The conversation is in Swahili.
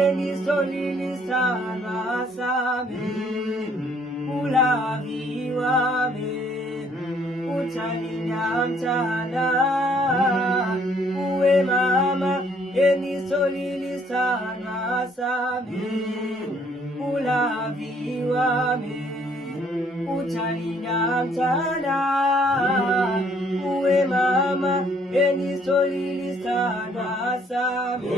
enisolili sana same ulaviwa me utalinda mchana uwe mama enisolili sana same ulaviwa me utalinda mchana uwe mama enisolili sana same